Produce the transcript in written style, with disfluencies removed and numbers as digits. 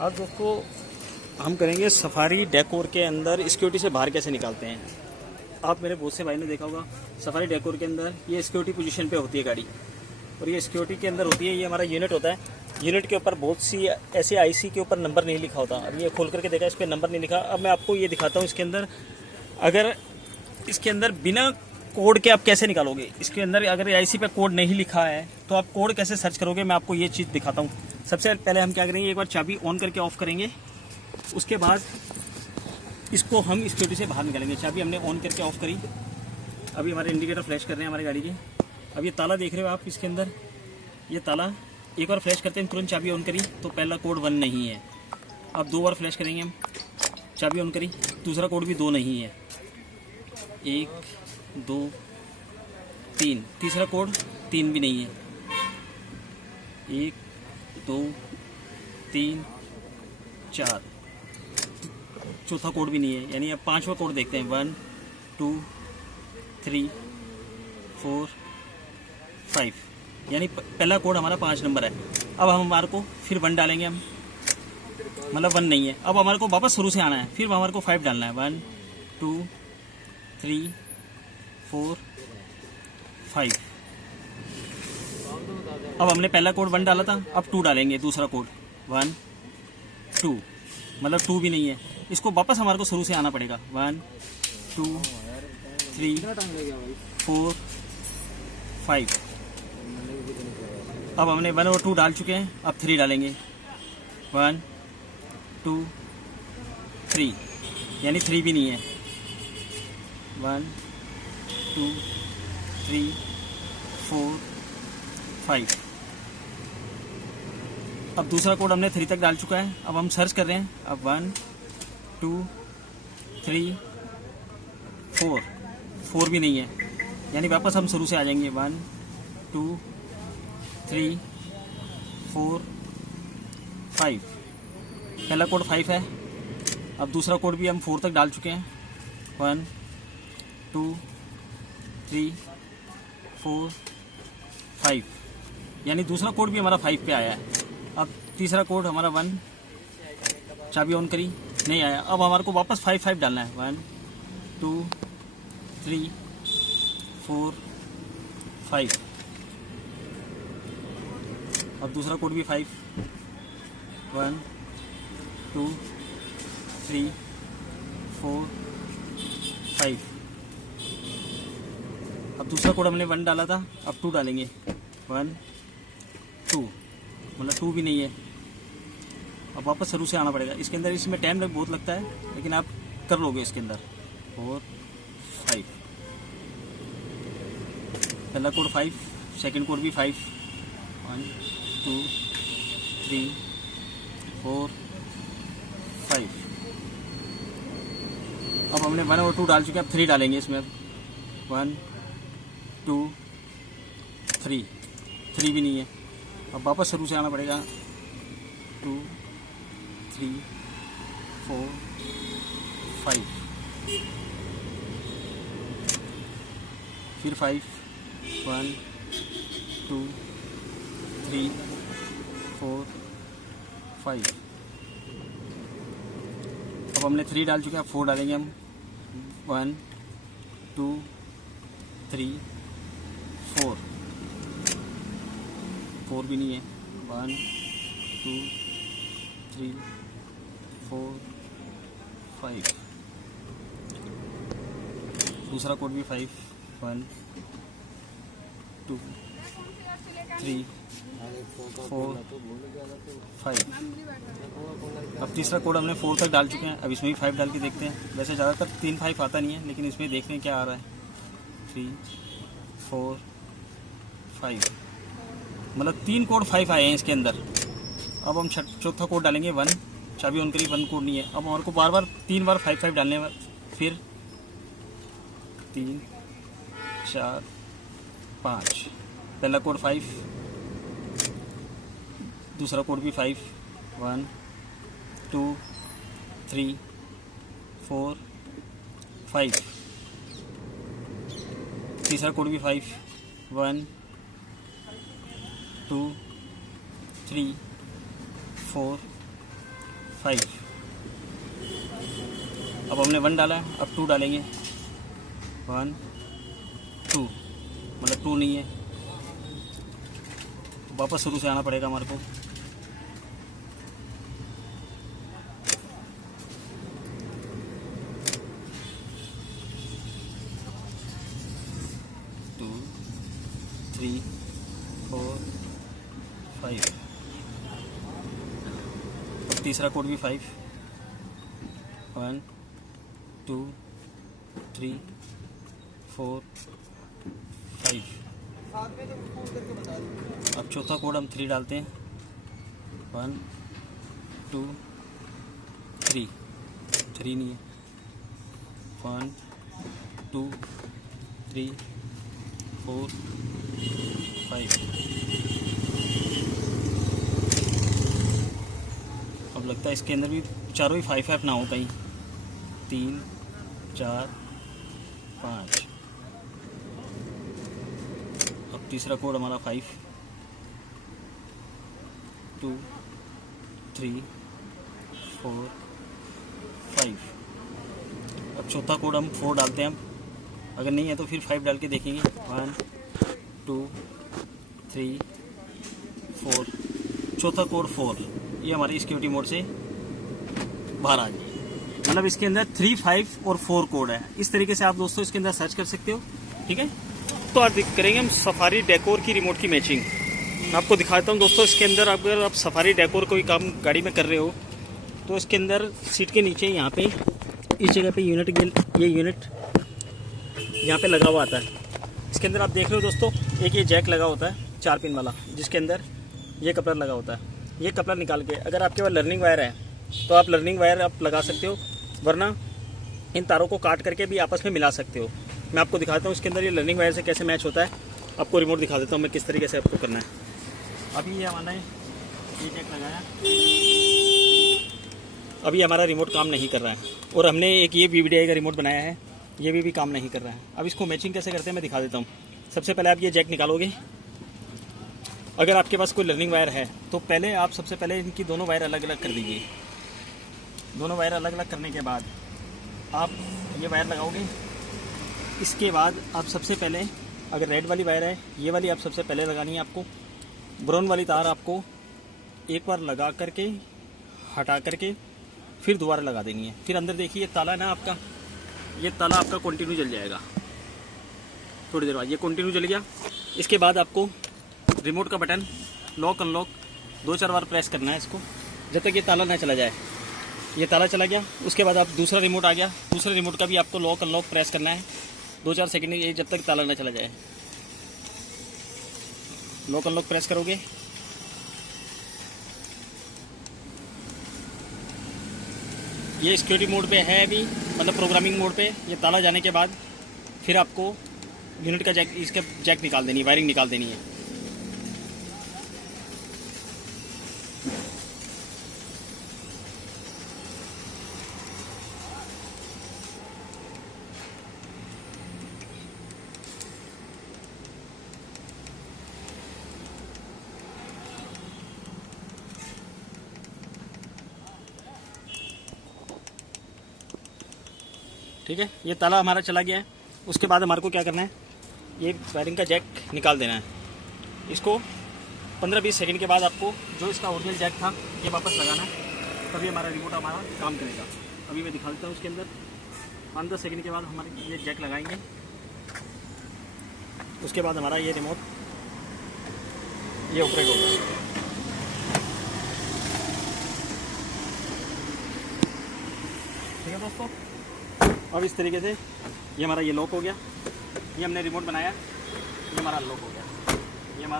आज दोस्तों हम करेंगे सफारी डेकोर के अंदर सिक्योरिटी से बाहर कैसे निकालते हैं। आप मेरे बहुत से भाई ने देखा होगा सफारी डेकोर के अंदर ये सिक्योरिटी पोजीशन पे होती है गाड़ी, और ये सिक्योरिटी के अंदर होती है। ये हमारा यूनिट होता है। यूनिट के ऊपर बहुत सी ऐसे आईसी के ऊपर नंबर नहीं लिखा होता। अब ये खोल करके देखा, इस पर नंबर नहीं लिखा। अब मैं आपको ये दिखाता हूँ इसके अंदर, अगर इसके अंदर बिना कोड के आप कैसे निकालोगे। इसके अंदर अगर आईसी पे कोड नहीं लिखा है तो आप कोड कैसे सर्च करोगे, मैं आपको ये चीज़ दिखाता हूँ। सबसे पहले हम क्या करेंगे, एक बार चाबी ऑन करके ऑफ करेंगे, उसके बाद इसको हम सिक्योरिटी से बाहर निकालेंगे। चाबी हमने ऑन करके ऑफ करी, अभी हमारे इंडिकेटर फ्लैश कर रहे हैं हमारी गाड़ी के। अब ये ताला देख रहे हो आप, इसके अंदर ये ताला एक बार फ्लैश करते हैं, तुरंत चाबी ऑन करी तो पहला कोड 1 नहीं है। अब 2 बार फ्लैश करेंगे हम, चाबी ऑन करी, दूसरा कोड भी 2 नहीं है। 1 2 3, तीसरा कोड 3 भी नहीं है। 1 2 3 4, चौथा कोड भी नहीं है। यानी अब 5वां कोड देखते हैं, 1 2 3 4 5, यानी पहला कोड हमारा 5 नंबर है। अब हम हमारे को फिर 1 डालेंगे हम, मतलब 1 नहीं है। अब हमारे को वापस शुरू से आना है, फिर हमारे को 5 डालना है। 1 2 3 4 5। अब हमने पहला कोड 1 डाला था, अब 2 डालेंगे, दूसरा कोड 1 2, मतलब 2 भी नहीं है। इसको वापस हमारे को शुरू से आना पड़ेगा। 1 2 3 4 5। अब हमने 1 और 2 डाल चुके हैं, अब 3 डालेंगे। 1 2 3, यानी 3 भी नहीं है। 1 2 3 4 5। अब दूसरा कोड हमने 3 तक डाल चुका है। अब हम सर्च कर रहे हैं। अब 1 2 3 4 भी नहीं है, यानी वापस हम शुरू से आ जाएंगे। 1 2 3 4 5, पहला कोड 5 है। अब दूसरा कोड भी हम 4 तक डाल चुके हैं। 1 2 3 4 5, यानी दूसरा कोड भी हमारा 5 पे आया है। अब तीसरा कोड हमारा 1, चाबी ऑन करी, नहीं आया। अब हमारे को वापस 5 डालना है। 1 2 3 4 5, अब दूसरा कोड भी 5, 1 2 3 4 5। अब दूसरा कोड हमने 1 डाला था, अब 2 डालेंगे। 1 2, मतलब 2 भी नहीं है। अब वापस शुरू से आना पड़ेगा। इसके अंदर इसमें टाइम बहुत लगता है, लेकिन आप कर लोगे इसके अंदर। 4 5, पहला कोड 5, सेकंड कोड भी 5। 1 2 3 4 5। अब हमने 1 और 2 डाल चुके हैं, अब 3 डालेंगे इसमें। 1 2 3 भी नहीं है। अब वापस शुरू से आना पड़ेगा। 2 3 4 5, फिर 5 1 2 3 4 5। अब हमने 3 डाल चुके हैं, 4 डालेंगे हम। 1 2 3 4 भी नहीं है। 1 2 3 4 5, दूसरा कोड भी 5। 1 2 3 4 5। अब तीसरा कोड हमने 4 तक डाल चुके हैं। अब इसमें भी 5 डाल के देखते हैं। वैसे ज़्यादातर 3 5 आता नहीं है, लेकिन इसमें देखते हैं क्या आ रहा है। 3 4 5, मतलब 3 कोड 5 आए हैं इसके अंदर। अब हम चौथा कोड डालेंगे। 1, चाबी ऑन करी, 1 कोड नहीं है। अब हमारे को बार 3 बार 5 डालने, फिर 3 4 5, पहला कोड 5, दूसरा कोड भी 5। 1 2 3 4 5, तीसरा कोड भी 5। 1 2 3 4 5। अब हमने 1 डाला, अब 2 डालेंगे। 1 2, मतलब 2 नहीं है, वापस शुरू से आना पड़ेगा हमारे को। टू 3 4 5। अब तीसरा कोड भी 5। 1 2 3 4 5। अब चौथा कोड हम 3 डालते हैं। 1 2 3। 3 नहीं है। 1 2 3 4 5। अब लगता है इसके अंदर भी चारों ही 5 ना हो कहीं। 3 4 5। अब तीसरा कोड हमारा 5 2 3 4 5। अब चौथा कोड हम 4 डालते हैं। अगर नहीं है तो फिर 5 डाल के देखेंगे। 1 2 3 4। चौथा कोड 4, ये हमारी सिक्योरिटी मोड से बाहर आ जाए। मतलब इसके अंदर 3 5 और 4 कोड है। इस तरीके से आप दोस्तों इसके अंदर सर्च कर सकते हो। ठीक है, तो आज करेंगे हम सफारी डेकोर की रिमोट की मैचिंग। मैं आपको दिखाता हूँ दोस्तों, इसके अंदर अगर आप सफारी डेकोर कोई काम गाड़ी में कर रहे हो तो इसके अंदर सीट के नीचे यहाँ पे इस जगह पे ये यूनिट यहाँ पे लगा हुआ आता है। इसके अंदर आप देख रहे हो दोस्तों, एक ये जैक लगा होता है 4 पिन वाला, जिसके अंदर ये कपलर लगा होता है। ये कपलर निकाल के अगर आपके पास लर्निंग वायर है तो आप लर्निंग वायर आप लगा सकते हो, वरना इन तारों को काट करके भी आपस में मिला सकते हो। मैं आपको दिखाता हूँ इसके अंदर ये लर्निंग वायर से कैसे मैच होता है। आपको रिमोट दिखा देता हूँ मैं किस तरीके से आपको करना है। अभी ये हमारा ये जैक लगाया, अभी हमारा रिमोट काम नहीं कर रहा है, और हमने एक ये VVDI का रिमोट बनाया है, ये भी काम नहीं कर रहा है। अब इसको मैचिंग कैसे करते हैं मैं दिखा देता हूँ। सबसे पहले आप ये जैक निकालोगे। अगर आपके पास कोई लर्निंग वायर है तो पहले आप सबसे पहले इनकी दोनों वायर अलग अलग कर दीजिए। दोनों वायर अलग अलग करने के बाद आप ये वायर लगाओगे। इसके बाद आप सबसे पहले, अगर रेड वाली वायर है ये वाली आप सबसे पहले लगानी है आपको। ब्राउन वाली तार आपको एक बार लगा करके हटा करके फिर दोबारा लगा देनी है। फिर अंदर देखिए ताला है ना आपका, ये ताला आपका कंटिन्यू जल जाएगा। थोड़ी देर बाद ये कंटिन्यू जल गया। इसके बाद आपको रिमोट का बटन लॉक अनलॉक 2-4 बार प्रेस करना है इसको, जब तक ये ताला ना चला जाए। ये ताला चला गया, उसके बाद आप दूसरा रिमोट आ गया, दूसरे रिमोट का भी आपको लॉक अनलॉक प्रेस करना है 2-4 सेकंड, ये जब तक ताला ना चला जाए। लॉक अनलॉक प्रेस करोगे, ये सिक्योरिटी मोड पे है अभी, मतलब प्रोग्रामिंग मोड पे। ये ताला जाने के बाद फिर आपको यूनिट का जैक, इसका जैक निकाल देनी है, वायरिंग निकाल देनी है। ठीक है, ये ताला हमारा चला गया है। उसके बाद हमारे को क्या करना है, ये वायरिंग का जैक निकाल देना है। इसको 15-20 सेकंड के बाद आपको जो इसका ओरिजिनल जैक था ये वापस लगाना है, तभी हमारा रिमोट हमारा काम करेगा। अभी मैं दिखा देता हूँ। उसके अंदर 5-10 सेकंड के बाद हमारे ये जैक लगाएंगे। उसके बाद हमारा ये रिमोट ये ऑपरेट होगा। ठीक है दोस्तों, अब इस तरीके से ये हमारा ये लॉक हो गया। ये हमने रिमोट बनाया, ये हमारा लॉक हो गया। ये हमारा